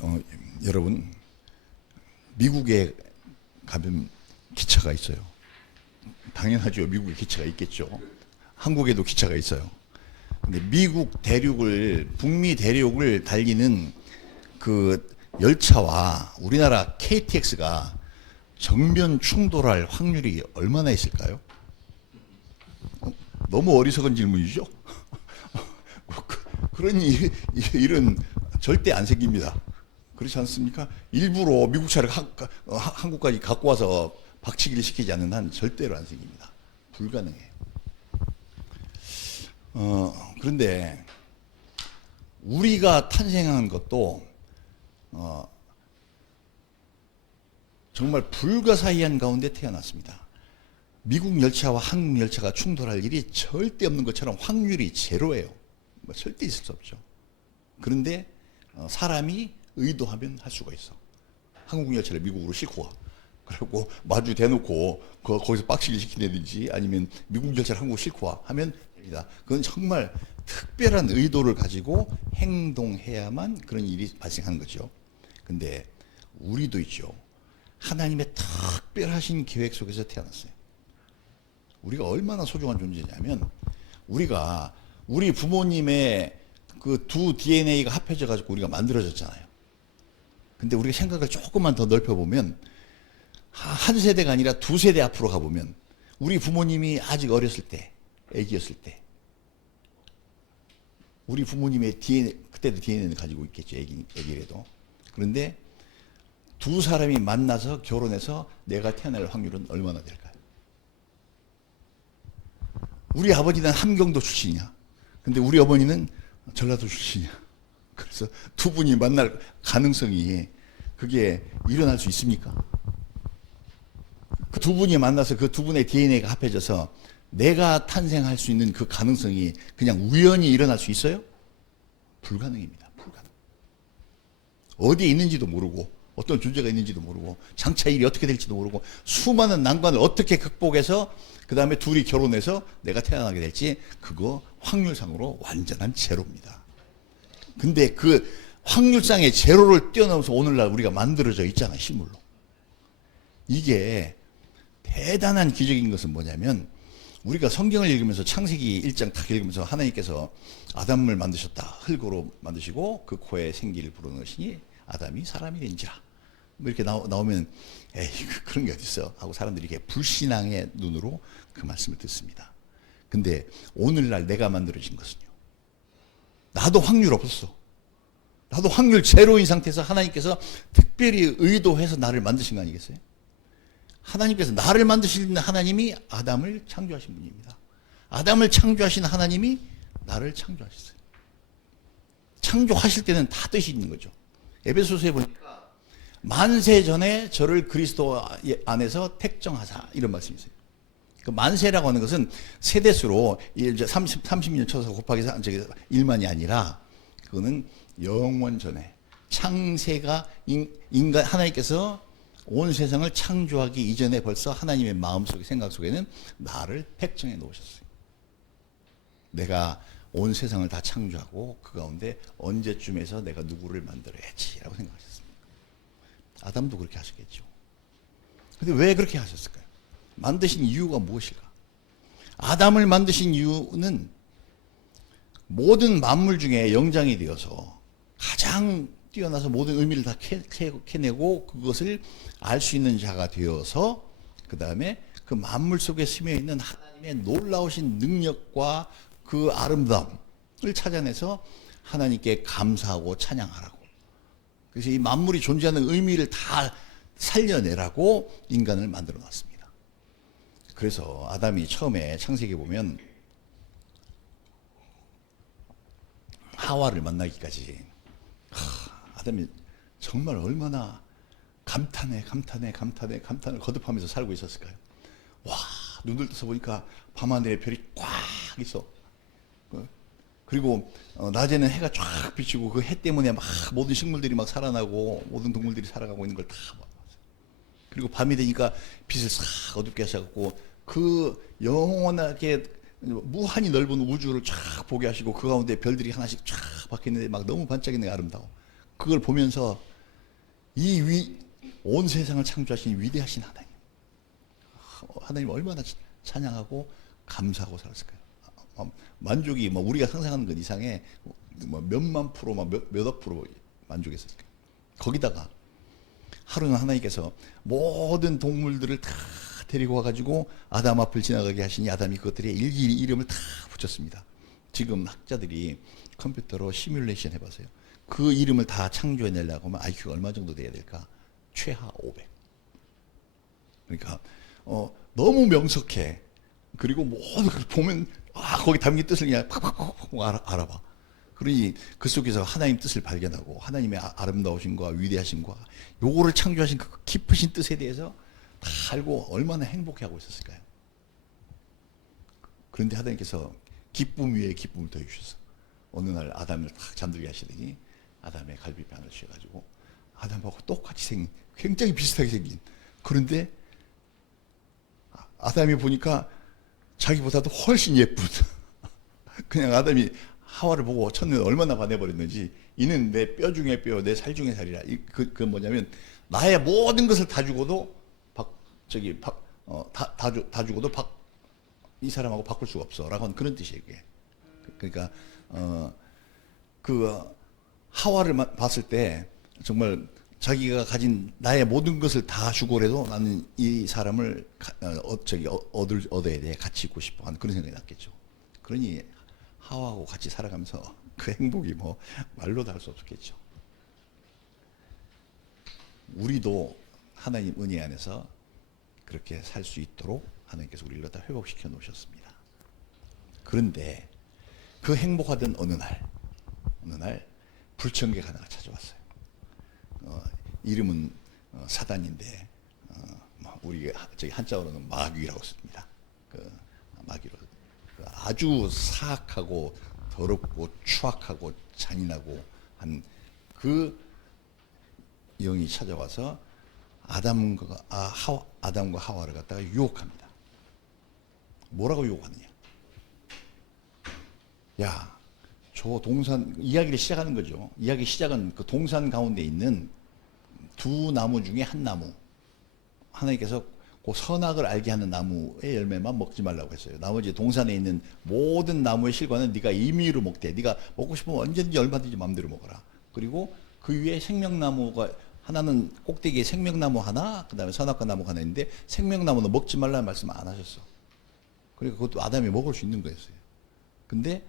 어, 여러분, 미국에 가면 기차가 있어요. 당연하죠. 미국에 기차가 있겠죠. 한국에도 기차가 있어요. 근데 미국 대륙을, 북미 대륙을 달리는 그 열차와 우리나라 KTX가 정면 충돌할 확률이 얼마나 있을까요? 너무 어리석은 질문이죠? 그런 일은 절대 안 생깁니다. 그렇지 않습니까? 일부러 미국 차를 한국까지 갖고 와서 박치기를 시키지 않는 한 절대로 안 생깁니다. 불가능해요. 그런데 우리가 탄생한 것도 정말 불가사의한 가운데 태어났습니다. 미국 열차와 한국 열차가 충돌할 일이 절대 없는 것처럼 확률이 제로예요. 절대 있을 수 없죠. 그런데 사람이 의도하면 할 수가 있어. 한국 열차를 미국으로 싣고 와. 그리고 마주 대놓고 거기서 빡치기 시킨다든지 아니면 미국 열차를 한국으로 싣고 와 하면 됩니다. 그건 정말 특별한 의도를 가지고 행동해야만 그런 일이 발생하는 거죠. 근데 우리도 있죠. 하나님의 특별하신 계획 속에서 태어났어요. 우리가 얼마나 소중한 존재냐면 우리가 우리 부모님의 그 두 DNA가 합해져 가지고 우리가 만들어졌잖아요. 근데 우리가 생각을 조금만 더 넓혀보면 한 세대가 아니라 두 세대 앞으로 가보면 우리 부모님이 아직 어렸을 때, 아기였을 때 우리 부모님의 DNA, 그때도 DNA는 가지고 있겠죠. 아기라도. 그런데 두 사람이 만나서 결혼해서 내가 태어날 확률은 얼마나 될까요? 우리 아버지는 함경도 출신이야. 근데 우리 어머니는 전라도 출신이야. 그래서 두 분이 만날 가능성이 그게 일어날 수 있습니까? 그 두 분이 만나서 그 두 분의 DNA가 합해져서 내가 탄생할 수 있는 그 가능성이 그냥 우연히 일어날 수 있어요? 불가능입니다. 불가능. 어디에 있는지도 모르고 어떤 존재가 있는지도 모르고 장차 일이 어떻게 될지도 모르고 수많은 난관을 어떻게 극복해서 그 다음에 둘이 결혼해서 내가 태어나게 될지 그거 확률상으로 완전한 제로입니다. 근데 그 확률상의 제로를 뛰어넘어서 오늘날 우리가 만들어져 있잖아요. 실물로. 이게 대단한 기적인 것은 뭐냐면 우리가 성경을 읽으면서 창세기 1장 딱 읽으면서 하나님께서 아담을 만드셨다. 흙으로 만드시고 그 코에 생기를 불어넣으시니 아담이 사람이 된지라. 뭐 이렇게 나오면 에이 그런 게 어딨어 하고 사람들이 이렇게 불신앙의 눈으로 그 말씀을 듣습니다. 근데 오늘날 내가 만들어진 것은요. 나도 확률 없었어. 나도 확률 제로인 상태에서 하나님께서 특별히 의도해서 나를 만드신 거 아니겠어요? 하나님께서 나를 만드시는 하나님이 아담을 창조하신 분입니다. 아담을 창조하신 하나님이 나를 창조하셨어요. 창조하실 때는 다 뜻이 있는 거죠. 에베소서에 보니까 만세 전에 저를 그리스도 안에서 택정하사 이런 말씀이 있어요. 그 만세라고 하는 것은 세대수로 30년 쳐서 곱하기 1만이 아니라 그거는 영원 전에 창세가 인간 하나님께서 온 세상을 창조하기 이전에 벌써 하나님의 마음속에 생각 속에는 나를 택정해 놓으셨어요. 내가 온 세상을 다 창조하고 그 가운데 언제쯤에서 내가 누구를 만들어야지라고 생각하셨습니다. 아담도 그렇게 하셨겠죠. 근데 왜 그렇게 하셨을까요? 만드신 이유가 무엇일까? 아담을 만드신 이유는 모든 만물 중에 영장이 되어서 가장 뛰어나서 모든 의미를 다 캐내고 그것을 알 수 있는 자가 되어서 그 다음에 그 만물 속에 스며 있는 하나님의 놀라우신 능력과 그 아름다움을 찾아내서 하나님께 감사하고 찬양하라고. 그래서 이 만물이 존재하는 의미를 다 살려내라고 인간을 만들어 놨습니다. 그래서 아담이 처음에 창세기 보면 하와를 만나기까지 아담이 정말 얼마나 감탄을 거듭하면서 살고 있었을까요? 와, 눈을 떠서 보니까 밤하늘에 별이 꽉 있어. 그리고 낮에는 해가 쫙 비치고 그 해 때문에 막 모든 식물들이 막 살아나고 모든 동물들이 살아가고 있는 걸 다 봤어요. 그리고 밤이 되니까 빛을 싹 어둡게 하셔갖고 그 영원하게 무한히 넓은 우주를 쫙 보게 하시고 그 가운데 별들이 하나씩 쫙 박혀 있는데 막 너무 반짝이는 게 아름다워. 그걸 보면서 온 세상을 창조하신 위대하신 하나님, 하나님 얼마나 찬양하고 감사하고 살았을까요? 만족이 뭐 우리가 상상하는 것 이상의 뭐 몇만 프로, 몇억 프로 만족했을까요? 거기다가 하루는 하나님께서 모든 동물들을 다 데리고 와가지고 아담 앞을 지나가게 하시니 아담이 그것들의 일일이 이름을 다 붙였습니다. 지금 학자들이 컴퓨터로 시뮬레이션 해봤어요. 그 이름을 다 창조해내려고 하면 IQ가 얼마 정도 돼야 될까? 최하 500. 그러니까 너무 명석해. 그리고 모든 걸 보면 거기 담긴 뜻을 그냥 팍팍팍 알아봐. 그러니 그 속에서 하나님 뜻을 발견하고 하나님의 아름다우심과 위대하심과 요거를 창조하신 그 깊으신 뜻에 대해서 다 알고 얼마나 행복해하고 있었을까요? 그런데 하나님께서 기쁨 위에 기쁨을 더해주셔서 어느 날 아담을 탁 잠들게 하시더니 아담의 갈비뼈를 쥐어가지고 아담하고 똑같이 생긴, 굉장히 비슷하게 생긴, 그런데 아담이 보니까 자기보다도 훨씬 예쁜 그냥 아담이 하와를 보고 첫눈에 얼마나 반해버렸는지, 이는 내 뼈 중에 뼈, 내 살 중에 살이라. 그 뭐냐면 나의 모든 것을 다 주고도 다 주고도 이 사람하고 바꿀 수가 없어라고 하는 그런 뜻이에요. 이게. 그러니까 그 하와를 봤을 때 정말 자기가 가진 나의 모든 것을 다 주고라도 나는 이 사람을 얻어야 돼, 같이 있고 싶어 하는 그런 생각이 났겠죠. 그러니 하와하고 같이 살아가면서 그 행복이 뭐 말로 다 할 수 없었겠죠. 우리도 하나님 은혜 안에서 그렇게 살 수 있도록 하나님께서 우리를 다 회복시켜 놓으셨습니다. 그런데 그 행복하던 어느 날 불청객 하나가 찾아왔어요. 이름은 사단인데 우리 저기 한자어로는 마귀라고 씁니다. 마귀로 아주 사악하고 더럽고 추악하고 잔인하고 한 그 영이 찾아와서 아담과 하와를 갖다가 유혹합니다. 뭐라고 유혹하느냐? 야, 저 동산, 이야기를 시작하는 거죠. 이야기 시작은 그 동산 가운데 있는 두 나무 중에 한 나무, 하나님께서 그 선악을 알게 하는 나무의 열매만 먹지 말라고 했어요. 나머지 동산에 있는 모든 나무의 실과는 네가 임의로 먹되, 네가 먹고 싶으면 언제든지 얼마든지 마음대로 먹어라. 그리고 그 위에 생명나무가 하나는 꼭대기에 생명나무 하나, 그 다음에 선악과 나무가 하나 있는데 생명나무는 먹지 말라는 말씀 안 하셨어. 그러니까 그것도 아담이 먹을 수 있는 거였어요. 근데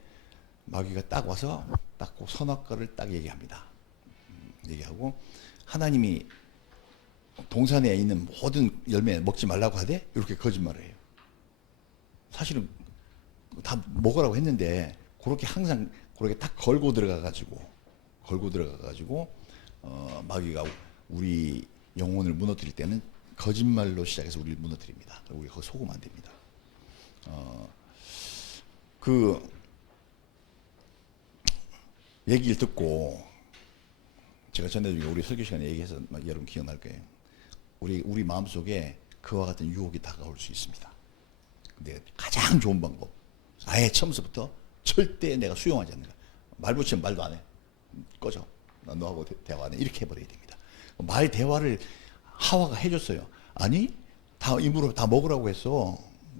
마귀가 딱 와서 딱 그 선악과를 딱 얘기합니다. 얘기하고 하나님이 동산에 있는 모든 열매 먹지 말라고 하되 이렇게 거짓말을 해요. 사실은 다 먹으라고 했는데 그렇게 항상 그렇게 딱 걸고 들어가가지고 마귀가 우리 영혼을 무너뜨릴 때는 거짓말로 시작해서 우리를 무너뜨립니다. 우리 거기 속으면 안 됩니다. 그 얘기를 듣고 제가 전에 우리 설교 시간에 얘기해서 여러분 기억날 거예요. 우리 마음속에 그와 같은 유혹이 다가올 수 있습니다. 근데 가장 좋은 방법, 아예 처음부터 절대 내가 수용하지 않는 거야. 말 붙이면 말도 안 해. 꺼져. 나 너하고 대화 안 해. 이렇게 해버려야 됩니다. 말 대화를 하와가 해줬어요. 아니, 다 입으로 다 먹으라고 했어.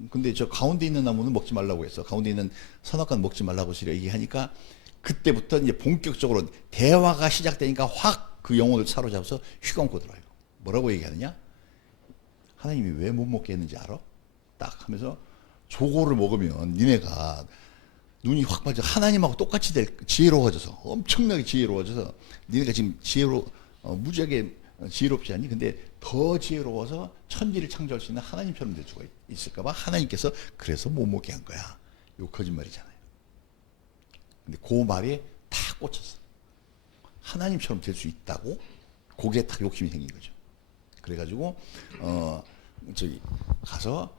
근데 저 가운데 있는 나무는 먹지 말라고 했어. 가운데 있는 선악과는 먹지 말라고 얘기하니까 그때부터 이제 본격적으로 대화가 시작되니까 확 그 영혼을 사로잡아서 휘감고 들어요. 뭐라고 얘기하느냐? 하나님이 왜 못 먹게 했는지 알아? 딱 하면서 저거를 먹으면 니네가 눈이 확 빠져 하나님하고 똑같이 지혜로워져서 엄청나게 지혜로워져서 니네가 지금 무지하게 지혜롭지 않니? 근데 더 지혜로워서 천지를 창조할 수 있는 하나님처럼 될 수가 있을까봐 하나님께서 그래서 못 먹게 한 거야. 이거 거짓말이잖아요. 근데 그 말에 다 꽂혔어. 하나님처럼 될 수 있다고? 거기에 딱 욕심이 생긴 거죠. 그래가지고 저기 가서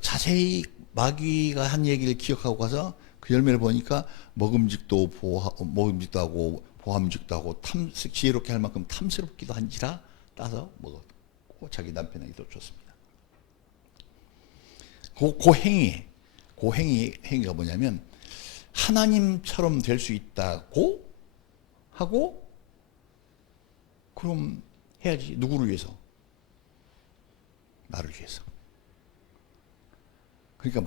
자세히 마귀가 한 얘기를 기억하고 가서 그 열매를 보니까 먹음직도 하고 보함직도 하고 지혜롭게 할 만큼 탐스럽기도 한지라 따서 먹었고 자기 남편에게도 줬습니다. 그 행위가 뭐냐면 하나님처럼 될 수 있다고 하고 그럼 해야지. 누구를 위해서? 나를 위해서. 그러니까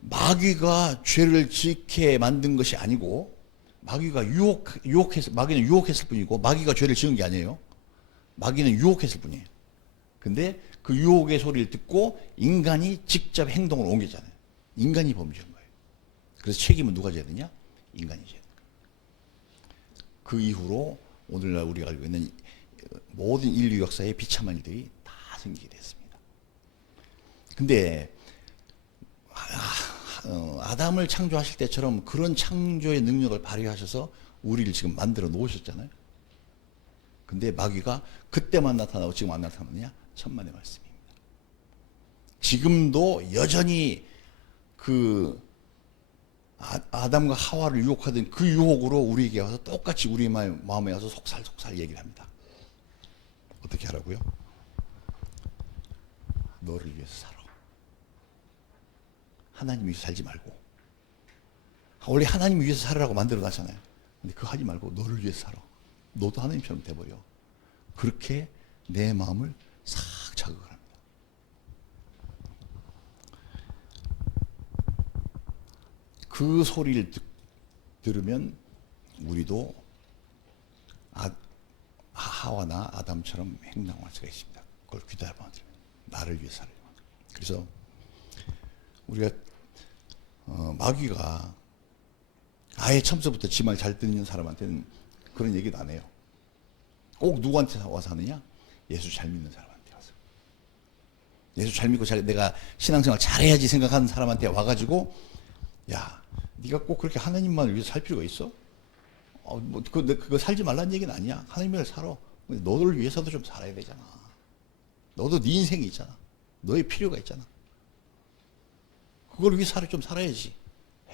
마귀가 죄를 짓게 만든 것이 아니고 마귀가 마귀는 유혹했을 뿐이고 마귀가 죄를 지은 게 아니에요. 마귀는 유혹했을 뿐이에요. 근데 그 유혹의 소리를 듣고 인간이 직접 행동을 옮겼잖아요. 인간이 범죄한 거예요. 그래서 책임은 누가 져야 되냐? 인간이 져야 돼요. 그 이후로 오늘날 우리가 알고 있는 모든 인류 역사에 비참한 일들이 다 생기게 됐습니다. 근데 아담을 창조하실 때처럼 그런 창조의 능력을 발휘하셔서 우리를 지금 만들어 놓으셨잖아요. 근데 마귀가 그때만 나타나고 지금 안 나타나느냐? 천만의 말씀입니다. 지금도 여전히 그 아담과 하와를 유혹하던 그 유혹으로 우리에게 와서 똑같이 우리 마음에 와서 속살속살 얘기를 합니다. 어떻게 하라고요? 너를 위해서 살아. 하나님 위해서 살지 말고. 원래 하나님 위해서 살으라고 만들어 놨잖아요. 근데 그거 하지 말고 너를 위해서 살아. 너도 하나님처럼 돼버려. 그렇게 내 마음을 싹 자극을 합니다. 그 소리를 들으면 우리도 하와나 아담처럼 행동할 수가 있습니다. 그걸 귀담아 들으면 나를 위해서 살려고. 그래서 우리가 마귀가 아예 처음부터 지 말 잘 듣는 사람한테는 그런 얘기도 안 해요. 꼭 누구한테 와서 하느냐? 예수 잘 믿는 사람한테 와서. 예수 잘 믿고 내가 신앙생활 잘해야지 생각하는 사람한테 와가지고 야, 네가 꼭 그렇게 하나님만을 위해서 살 필요가 있어? 그거 살지 말라는 얘기는 아니야. 하나님을 살아. 근데 너를 위해서도 좀 살아야 되잖아. 너도 네 인생이 있잖아. 너의 필요가 있잖아. 그걸 위해 좀 살아야지.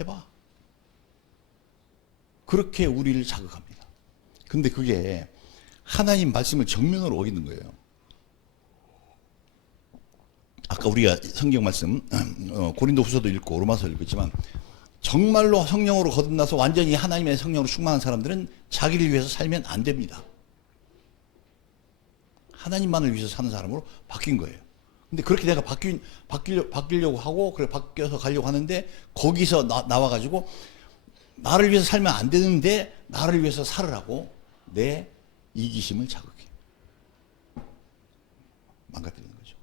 해봐. 그렇게 우리를 자극합니다. 근데 그게 하나님 말씀을 정면으로 어기는 거예요. 아까 우리가 성경 말씀 고린도 후서도 읽고 로마서 읽었지만 정말로 성령으로 거듭나서 완전히 하나님의 성령으로 충만한 사람들은 자기를 위해서 살면 안 됩니다. 하나님만을 위해서 사는 사람으로 바뀐 거예요. 근데 그렇게 내가 바뀌려고 하고 그래 바뀌어서 가려고 하는데 거기서 나와가지고 나를 위해서 살면 안 되는데 나를 위해서 살으라고 내 이기심을 자극해. 망가뜨리는 거죠.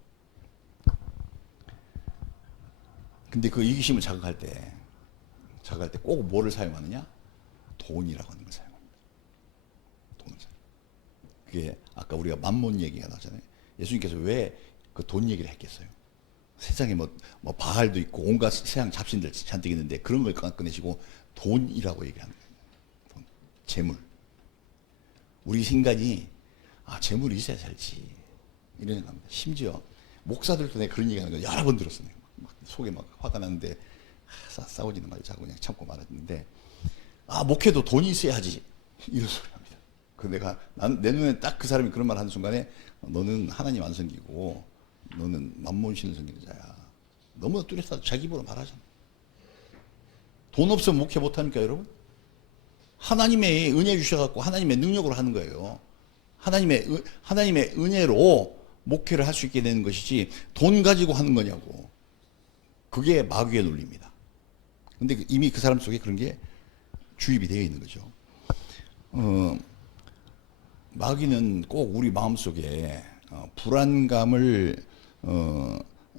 근데 그 이기심을 자극할 때 꼭 뭐를 사용하느냐? 돈이라고 하는 걸 사용합니다. 돈을 사용. 그게 아까 우리가 만몬 얘기가 나왔잖아요. 예수님께서 왜 그 돈 얘기를 했겠어요? 세상에 뭐 바알도 있고 온갖 세상 잡신들 잔뜩 있는데 그런 걸 꺼내시고 돈이라고 얘기하는 거예요. 돈, 재물. 우리 인간이 재물이 있어야 살지 이런 생각합니다. 심지어 목사들도 내가 그런 얘기하는 거 여러 번 들었어요. 막 속에 막 화가 나는데 싸우지는 말자고 그냥 참고 말았는데 목회도 돈이 있어야 하지 이런 소리 합니다. 그 내 눈에 딱 그 사람이 그런 말 하는 순간에 너는 하나님 안 섬기고 너는 만몬 신을 섬기는 자야. 너무 뚜렷하다. 자기 입으로 말하잖아. 돈 없으면 목회 못합니까 여러분? 하나님의 은혜 주셔갖고 하나님의 능력으로 하는 거예요. 하나님의 은혜로 목회를 할 수 있게 되는 것이지 돈 가지고 하는 거냐고. 그게 마귀의 논리입니다. 근데 이미 그 사람 속에 그런 게 주입이 되어 있는 거죠. 마귀는 꼭 우리 마음속에 불안감을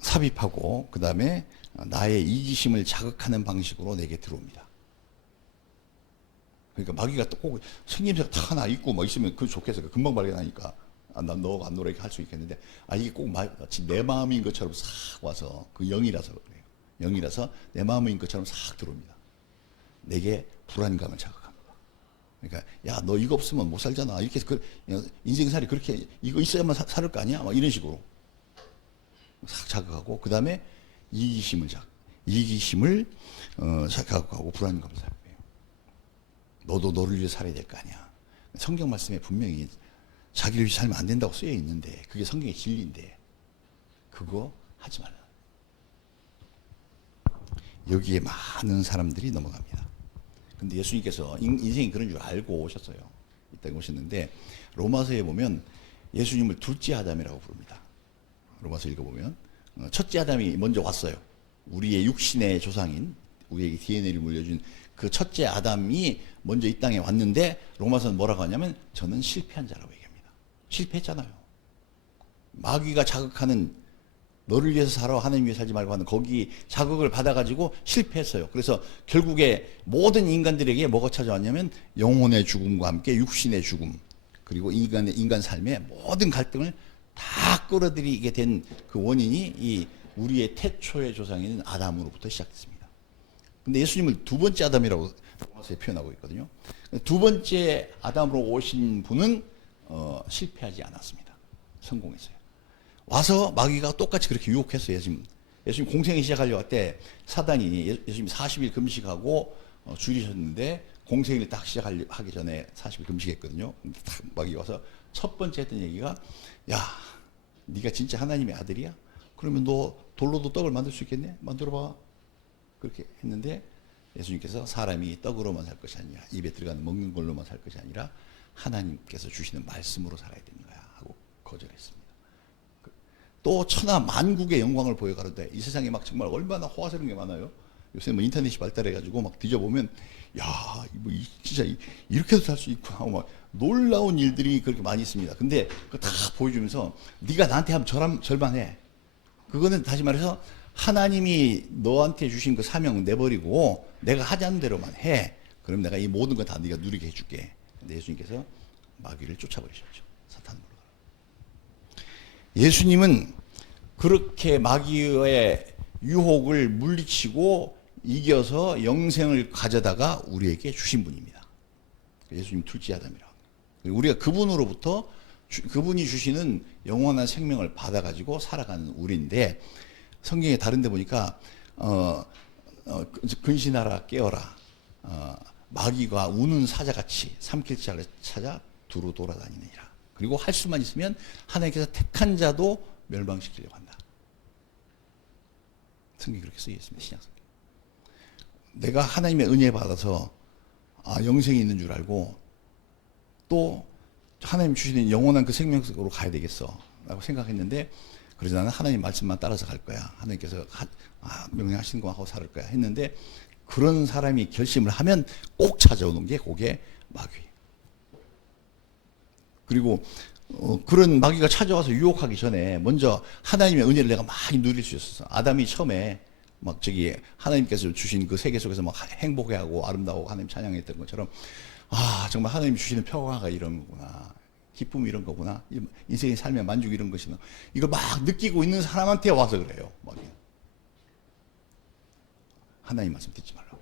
삽입하고 그 다음에 나의 이기심을 자극하는 방식으로 내게 들어옵니다. 그러니까 마귀가 또 꼭 생김새가 다 하나 있고 뭐 있으면 그거 좋겠어요. 금방 발견하니까 난 너가 안 놀아 이렇게 할 수 있겠는데 이게 꼭 마치 내 마음인 것처럼 싹 와서 그 영이라서 그래요. 영이라서 내 마음인 것처럼 싹 들어옵니다. 내게 불안감을 자극합니다. 그러니까 야, 너 이거 없으면 못 살잖아. 이렇게 인생살이 그렇게 이거 있어야만 살 거 아니야? 막 이런 식으로 싹 자극하고 그 다음에 이기심을 자극하고 불안감을 자극해요. 너도 너를 위해 살아야 될 거 아니야. 성경 말씀에 분명히 자기를 위해 살면 안 된다고 쓰여 있는데 그게 성경의 진리인데 그거 하지 말라. 여기에 많은 사람들이 넘어갑니다. 근데 예수님께서 인생이 그런 줄 알고 오셨어요. 있다고 보셨는데 로마서에 보면 예수님을 둘째 아담이라고 부릅니다. 로마서 읽어보면 첫째 아담이 먼저 왔어요. 우리의 육신의 조상인 우리에게 DNA를 물려준 그 첫째 아담이 먼저 이 땅에 왔는데 로마서는 뭐라고 하냐면 저는 실패한 자라고 얘기합니다. 실패했잖아요. 마귀가 자극하는 너를 위해서 살아 하나님 위해 살지 말고 하는 거기 자극을 받아가지고 실패했어요. 그래서 결국에 모든 인간들에게 뭐가 찾아왔냐면 영혼의 죽음과 함께 육신의 죽음 그리고 인간 삶의 모든 갈등을 다 끌어들이게 된 그 원인이 이 우리의 태초의 조상인 아담으로부터 시작됐습니다. 근데 예수님을 두 번째 아담이라고 로마서에 표현하고 있거든요. 두 번째 아담으로 오신 분은 실패하지 않았습니다. 성공했어요. 와서 마귀가 똑같이 그렇게 유혹했어요. 예수님 공생이 시작하려고 할 때 사단이 예수님 40일 금식하고 줄이셨는데 공생을 딱 시작하기 전에 40일 금식했거든요. 근데 딱 마귀가 와서 첫 번째 했던 얘기가 야 네가 진짜 하나님의 아들이야? 그러면 너 돌로도 떡을 만들 수 있겠네? 만들어봐. 그렇게 했는데 예수님께서 사람이 떡으로만 살 것이 아니라 입에 들어가는 먹는 걸로만 살 것이 아니라 하나님께서 주시는 말씀으로 살아야 되는 거야 하고 거절했습니다. 또 천하 만국의 영광을 보여가는데 이 세상에 막 정말 얼마나 호화스러운 게 많아요. 요새 뭐 인터넷이 발달해가지고 막 뒤져보면 야, 뭐 진짜 이렇게도 살 수 있구나 하고 막 놀라운 일들이 그렇게 많이 있습니다. 근데 그거 다 보여주면서 네가 나한테 하면 절반해. 그거는 다시 말해서 하나님이 너한테 주신 그 사명 내버리고 내가 하자는 대로만 해. 그럼 내가 이 모든 거 다 네가 누리게 해줄게. 근데 예수님께서 마귀를 쫓아버리셨죠. 사탄으로. 예수님은 그렇게 마귀의 유혹을 물리치고 이겨서 영생을 가져다가 우리에게 주신 분입니다. 예수님 둘째 아담이라고. 우리가 그분으로부터 그분이 주시는 영원한 생명을 받아가지고 살아가는 우리인데 성경에 다른 데 보니까 근신하라 깨어라 마귀가 우는 사자같이 삼킬 자를 찾아 두루 돌아다니느니라. 그리고 할 수만 있으면 하나님께서 택한 자도 멸망시키려고 한다. 성경이 그렇게 쓰여 있습니다. 신약성경. 내가 하나님의 은혜 받아서 영생이 있는 줄 알고 또 하나님 주시는 영원한 그 생명 속으로 가야 되겠어 라고 생각했는데 그래서 나는 하나님 말씀만 따라서 갈 거야. 하나님께서 명령하시는 거 하고 살 거야 했는데 그런 사람이 결심을 하면 꼭 찾아오는 게 그게 마귀. 그리고 그런 마귀가 찾아와서 유혹하기 전에 먼저 하나님의 은혜를 내가 많이 누릴 수 있었어. 아담이 처음에 막 하나님께서 주신 그 세계 속에서 막 행복해하고 아름다워 하나님 찬양했던 것처럼 정말 하나님이 주시는 평화가 이런 거구나. 기쁨이 이런 거구나. 인생의 삶의 만족이 이런 것이나. 이걸 막 느끼고 있는 사람한테 와서 그래요. 막 하나님 말씀 듣지 말라고.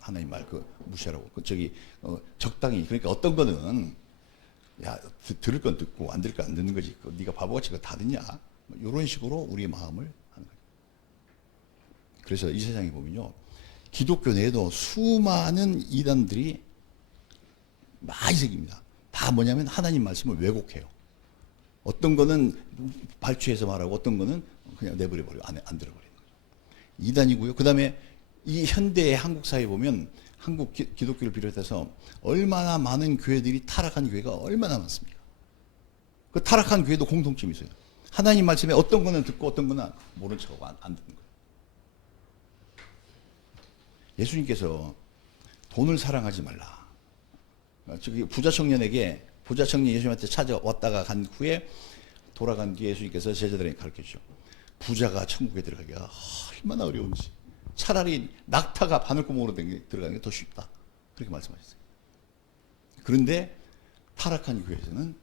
하나님 말 무시하라고. 적당히. 그러니까 어떤 거는 야, 들을 건 듣고 안 들을 건 안 듣는 거지. 네가 바보같이 그거 다 듣냐? 이런 식으로 우리의 마음을 하는 거예요. 그래서 이 세상에 보면요. 기독교 내에도 수많은 이단들이 많이 생깁니다. 다 뭐냐면 하나님 말씀을 왜곡해요. 어떤 거는 발췌해서 말하고 어떤 거는 그냥 내버려버리고 안 들어버리는 거죠. 이단이고요. 그 다음에 이 현대의 한국 사회에 보면 한국 기독교를 비롯해서 얼마나 많은 교회들이 타락한 교회가 얼마나 많습니까? 그 타락한 교회도 공통점이 있어요. 하나님 말씀에 어떤 거는 듣고 어떤 거는 모른 척하고 안 듣는 거예요. 예수님께서 돈을 사랑하지 말라. 부자 청년에게 부자 청년 예수님한테 찾아왔다가 간 후에 돌아간 뒤에 예수님께서 제자들에게 가르쳐주죠. 부자가 천국에 들어가기가 얼마나 어려운지 차라리 낙타가 바늘구멍으로 들어가는 게 더 쉽다. 그렇게 말씀하셨어요. 그런데 타락한 교회에서는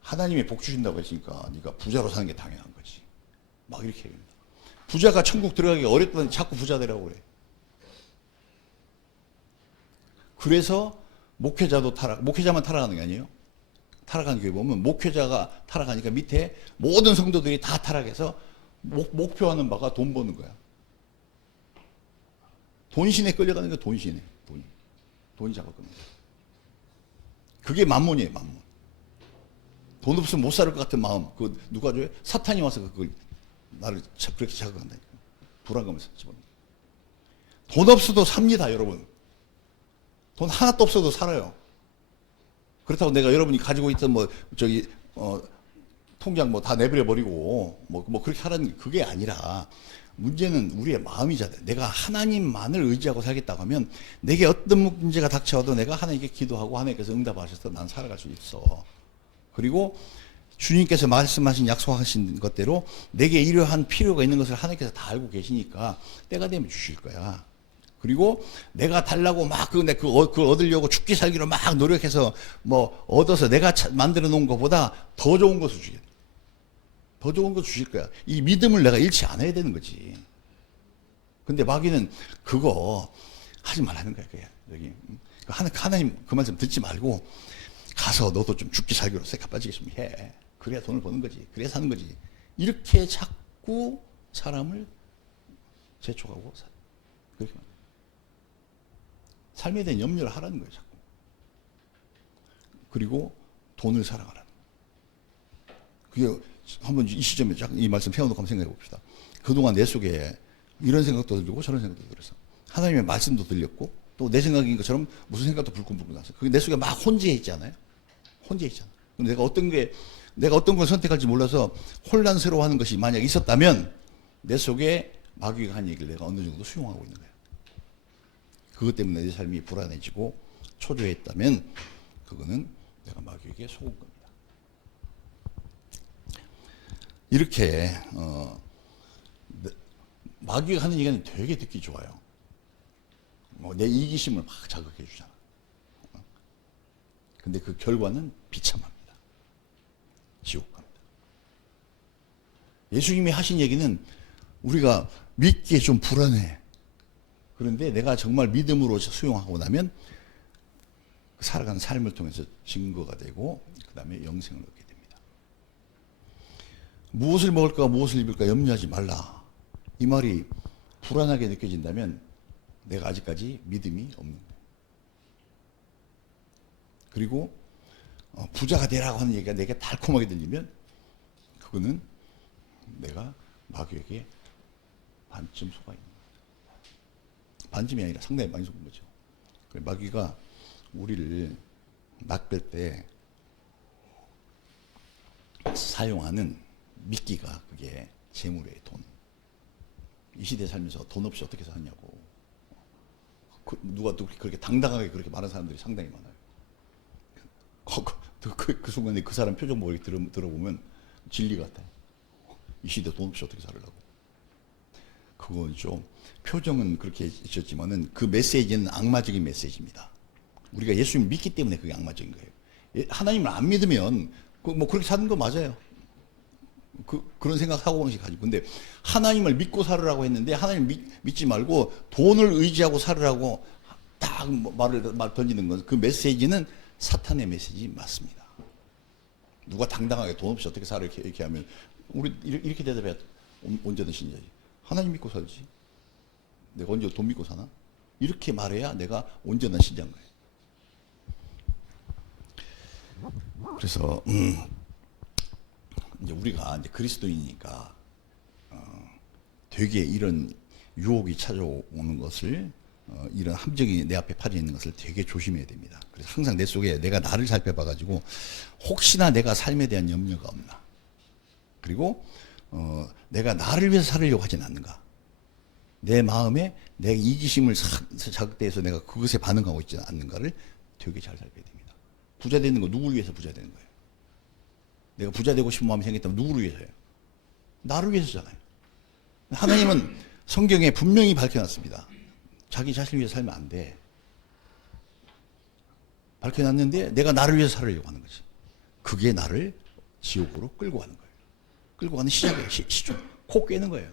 하나님이 복 주신다고 했으니까 네가 부자로 사는 게 당연한 거지. 막 이렇게 얘기합니다. 부자가 천국 들어가기가 어렵다는데 자꾸 부자 되라고 그래. 그래서 목회자만 타락하는 게 아니에요. 타락한 교회 보면 목회자가 타락하니까 밑에 모든 성도들이 다 타락해서 목표하는 바가 돈 버는 거야. 돈신에 끌려가는 게 돈신에. 돈이 잡아끄는 거야. 그게 만몬이에요, 만몬. 돈 없으면 못 살 것 같은 마음. 누가 줘요? 사탄이 와서 그걸 나를 그렇게 자극한다니까. 불안감을 집어넣는. 돈 없어도 삽니다, 여러분. 돈 하나도 없어도 살아요. 그렇다고 내가 여러분이 가지고 있던 뭐 저기 통장 뭐 다 내버려 버리고 뭐 그렇게 하라는 그게 아니라 문제는 우리의 마음이잖아요. 내가 하나님만을 의지하고 살겠다고 하면 내게 어떤 문제가 닥쳐와도 내가 하나님께 기도하고 하나님께서 응답하셔서 난 살아갈 수 있어. 그리고 주님께서 말씀하신 약속하신 것대로 내게 이러한 필요가 있는 것을 하나님께서 다 알고 계시니까 때가 되면 주실 거야. 그리고 내가 달라고 막 그걸 얻으려고 죽기 살기로 막 노력해서 뭐 얻어서 내가 만들어 놓은 것보다 더 좋은 것을 주겠다. 더 좋은 거 주실 거야. 이 믿음을 내가 잃지 않아야 되는 거지. 근데 마귀는 그거 하지 말라는 거야. 그게 여기 하나님 그 말씀 듣지 말고 가서 너도 좀 죽기 살기로 쇠가 빠지게 좀 해. 그래야 돈을 버는 거지. 그래야 사는 거지. 이렇게 자꾸 사람을 재촉하고 그렇게 삶에 대한 염려를 하라는 거예요. 자꾸. 그리고 돈을 사랑하라는 거예요. 그게 한번 이 시점에 이 말씀 세워놓고 한번 생각해 봅시다. 그동안 내 속에 이런 생각도 들고 저런 생각도 들었어. 하나님의 말씀도 들렸고 또 내 생각인 것처럼 무슨 생각도 불끈불끈 났어. 그게 내 속에 막 혼재해 있잖아요. 혼재해 있잖아. 내가 어떤 걸 선택할지 몰라서 혼란스러워하는 것이 만약 있었다면 내 속에 마귀가 한 얘기를 내가 어느 정도 수용하고 있는 거야. 그것 때문에 내 삶이 불안해지고 초조했다면 그거는 내가 마귀에게 속은 겁니다. 이렇게 마귀가 하는 얘기는 되게 듣기 좋아요. 내 이기심을 막 자극해 주잖아. 근데 그 결과는 비참합니다. 지옥 갑니다. 예수님이 하신 얘기는 우리가 믿기에 좀 불안해. 그런데 내가 정말 믿음으로 수용하고 나면 살아가는 삶을 통해서 증거가 되고 그 다음에 영생을 얻게 됩니다. 무엇을 먹을까 무엇을 입을까 염려하지 말라. 이 말이 불안하게 느껴진다면 내가 아직까지 믿음이 없는 거예요. 그리고 부자가 되라고 하는 얘기가 내게 달콤하게 들리면 그거는 내가 마귀에게 반쯤 속아 있는 거예요. 반쯤이 아니라 상당히 많이 속은 거죠. 마귀가 우리를 낚을 때 사용하는 미끼가 그게 재물의 돈. 이 시대에 살면서 돈 없이 어떻게 사냐고. 누가 또 그렇게 당당하게 그렇게 말하는 사람들이 상당히 많아요. 그 순간에 그 사람 표정 보고 들어보면 진리 같아요. 이 시대 돈 없이 어떻게 살으려고. 그건 좀 표정은 그렇게 있었지만은 그 메시지는 악마적인 메시지입니다. 우리가 예수님 믿기 때문에 그게 악마적인 거예요. 하나님을 안 믿으면 뭐 그렇게 사는 거 맞아요. 그런 생각 사고방식 가지고. 근데 하나님을 믿고 살으라고 했는데 하나님 믿지 말고 돈을 의지하고 살으라고 딱 말 던지는 건 그 메시지는 사탄의 메시지 맞습니다. 누가 당당하게 돈 없이 어떻게 살아 이렇게 하면 우리 이렇게 대답해야 언제든 신자지. 하나님 믿고 살지. 내가 언제 돈 믿고 사나? 이렇게 말해야 내가 온전한 신자인 거예요. 그래서 이제 우리가 이제 그리스도인이니까 되게 이런 유혹이 찾아오는 것을 이런 함정이 내 앞에 파져 있는 것을 되게 조심해야 됩니다. 그래서 항상 내 속에 내가 나를 살펴봐가지고 혹시나 내가 삶에 대한 염려가 없나. 그리고 내가 나를 위해서 살으려고 하진 않는가. 내 마음에 내 이기심을 자극돼서 내가 그것에 반응하고 있지 않는가를 되게 잘 살펴야 됩니다. 부자 되는 거 누구를 위해서 부자 되는 거예요? 내가 부자 되고 싶은 마음이 생겼다면 누구를 위해서요? 나를 위해서잖아요. 하나님은 성경에 분명히 밝혀놨습니다. 자기 자신을 위해서 살면 안 돼. 밝혀놨는데 내가 나를 위해서 살으려고 하는 거지. 그게 나를 지옥으로 끌고 가는 거예요. 끌고 가는 시작이에요. 시초. 코 꿰는 거예요.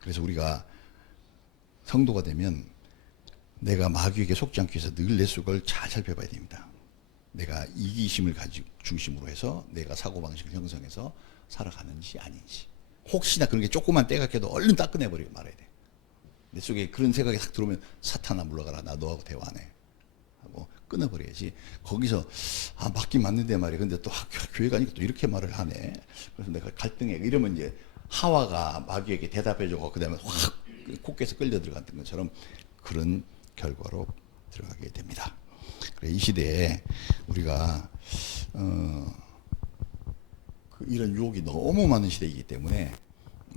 그래서 우리가 성도가 되면 내가 마귀에게 속지 않기 위해서 늘 내 속을 잘 살펴봐야 됩니다. 내가 이기심을 가지고 중심으로 해서 내가 사고방식을 형성해서 살아가는지 아닌지. 혹시나 그런 게 조그만 때가 껴도 얼른 닦아내버리고 말아야 돼. 내 속에 그런 생각이 딱 들어오면 사탄아 물러가라. 나 너하고 대화 안 해. 하고 끊어버려야지. 거기서 맞긴 맞는데 말이야. 근데 또 교회 가니까 또 이렇게 말을 하네. 그래서 내가 갈등해. 이러면 이제 하와가 마귀에게 대답해주고 그 다음에 확 콧께서 끌려 들어갔던 것처럼 그런 결과로 들어가게 됩니다. 그래, 이 시대에 우리가 이런 유혹이 너무 많은 시대이기 때문에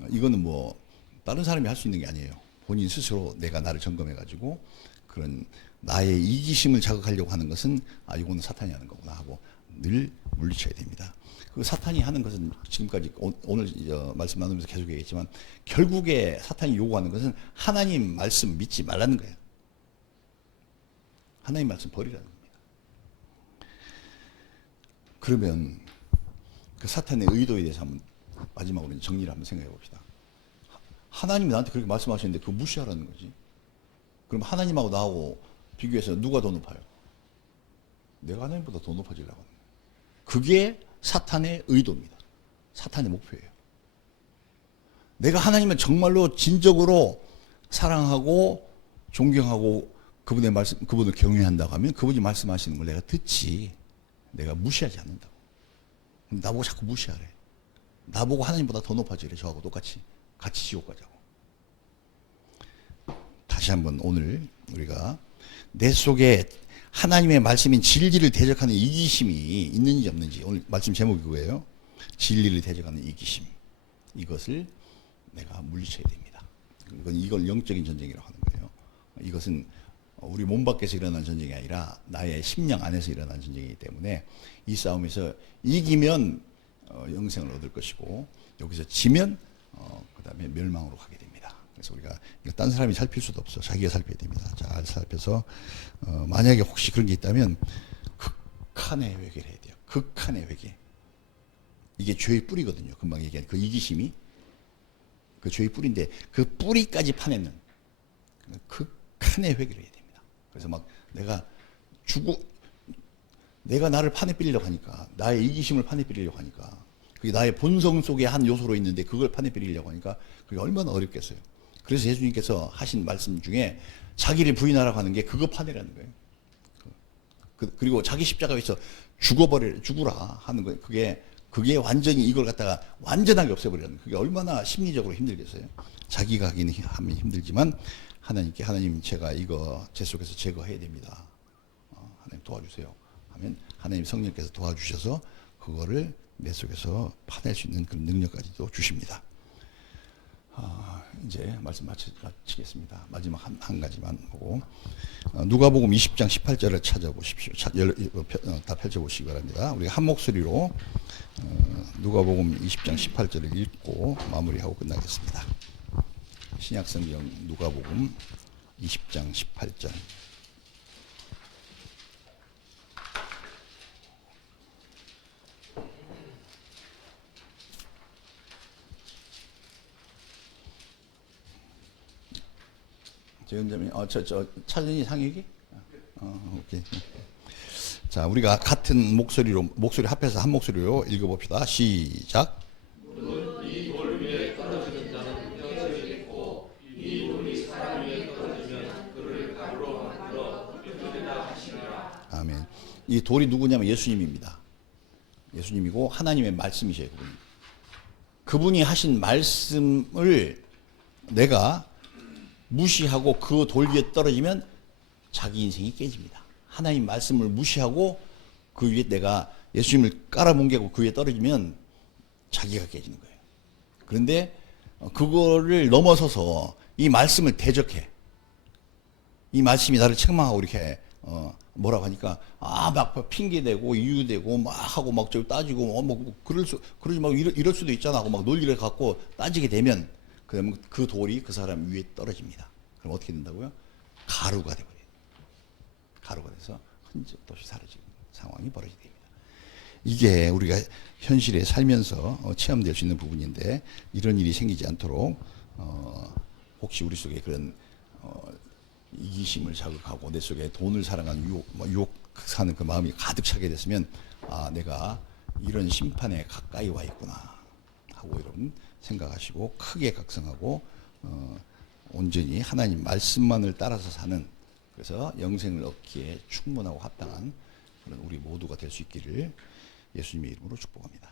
이거는 뭐 다른 사람이 할 수 있는 게 아니에요. 본인 스스로 내가 나를 점검해 가지고 그런 나의 이기심을 자극하려고 하는 것은 이거는 사탄이 하는 거구나 하고 늘 물리쳐야 됩니다. 그 사탄이 하는 것은 지금까지 오늘 말씀 나누면서 계속 얘기했지만 결국에 사탄이 요구하는 것은 하나님 말씀 믿지 말라는 거예요. 하나님 말씀 버리라는 겁니다. 그러면 그 사탄의 의도에 대해서 한번 마지막으로 정리를 한번 생각해 봅시다. 하나님이 나한테 그렇게 말씀하셨는데 그거 무시하라는 거지. 그럼 하나님하고 나하고 비교해서 누가 더 높아요? 내가 하나님보다 더 높아지려고 하는 거예요. 그게 사탄의 의도입니다. 사탄의 목표예요. 내가 하나님을 정말로 진정으로 사랑하고 존경하고 그분의 말씀, 그분을 경외한다고 하면 그분이 말씀하시는 걸 내가 듣지. 내가 무시하지 않는다고. 나보고 자꾸 무시하래. 나보고 하나님보다 더 높아지래. 저하고 똑같이. 같이 지옥 가자고. 다시 한번 오늘 우리가 내 속에 하나님의 말씀인 진리를 대적하는 이기심이 있는지 없는지, 오늘 말씀 제목이 그거예요. 진리를 대적하는 이기심. 이것을 내가 물리쳐야 됩니다. 이걸 영적인 전쟁이라고 하는 거예요. 이것은 우리 몸 밖에서 일어나는 전쟁이 아니라 나의 심령 안에서 일어나는 전쟁이기 때문에 이 싸움에서 이기면 영생을 얻을 것이고 여기서 지면 그 다음에 멸망으로 가게 됩니다. 그래서 우리가 딴 사람이 살필 수도 없어. 자기가 살펴야 됩니다. 잘 살펴서 만약에 혹시 그런 게 있다면 극한의 회개를 해야 돼요. 극한의 회개. 이게 죄의 뿌리거든요. 금방 얘기한 그 이기심이 그 죄의 뿌리인데 그 뿌리까지 파내는 극한의 회개를 해야 됩니다. 그래서 막 내가 나를 파내버리려고 하니까, 나의 이기심을 파내버리려고 하니까, 그게 나의 본성 속의 한 요소로 있는데 그걸 파내버리려고 하니까 그게 얼마나 어렵겠어요. 그래서 예수님께서 하신 말씀 중에 자기를 부인하라고 하는 게 그거 파내라는 거예요. 그리고 자기 십자가에서 죽으라 하는 거예요. 그게 완전히 이걸 갖다가 완전하게 없애버리라는 거예요. 그게 얼마나 심리적으로 힘들겠어요. 자기가 하기는 하면 힘들지만 하나님께, 하나님 제가 이거 제 속에서 제거해야 됩니다. 하나님 도와주세요. 하면 하나님 성령께서 도와주셔서 그거를 내 속에서 파낼 수 있는 그런 능력까지도 주십니다. 이제 말씀 마치겠습니다. 마지막 한 가지만 보고 누가복음 20장 18절을 찾아보십시오. 다 펼쳐보시기 바랍니다. 우리가 한 목소리로 누가복음 20장 18절을 읽고 마무리하고 끝나겠습니다. 신약성경 누가복음 20장 18절. 재은자님, 찾으니 상혁이? 오케이. 자, 우리가 같은 목소리 합해서 한 목소리로 읽어봅시다. 시작. 이 돌 위에 떨어지는 자는 영생이겠고 이 돌이 사람 위에 떨어지면 그를 가루로 만들어 흩어지리라 하시니라. 아멘. 이 돌이 누구냐면 예수님입니다. 예수님이고 하나님의 말씀이셔요. 그분이 하신 말씀을 내가 무시하고 그 돌 위에 떨어지면 자기 인생이 깨집니다. 하나님 말씀을 무시하고 그 위에 내가 예수님을 깔아뭉개고 그 위에 떨어지면 자기가 깨지는 거예요. 그런데 그거를 넘어서서 이 말씀을 대적해. 이 말씀이 나를 책망하고 이렇게 뭐라고 하니까 막 핑계대고 이유대고 막 하고 막 저기 따지고 그러지 막 이럴 수도 있잖아 하고 막 논리를 갖고 따지게 되면 그러면 그 돌이 그 사람 위에 떨어집니다. 그럼 어떻게 된다고요? 가루가 되버려요. 가루가 돼서 흔적도 없이 사라지는 상황이 벌어지게 됩니다. 이게 우리가 현실에 살면서 체험될 수 있는 부분인데 이런 일이 생기지 않도록 혹시 우리 속에 그런 이기심을 자극하고 내 속에 돈을 사랑하는 유혹하는 그 마음이 가득 차게 됐으면 내가 이런 심판에 가까이 와 있구나 하고 이런 생각하시고 크게 각성하고 온전히 하나님 말씀만을 따라서 사는, 그래서 영생을 얻기에 충분하고 합당한 그런 우리 모두가 될 수 있기를 예수님의 이름으로 축복합니다.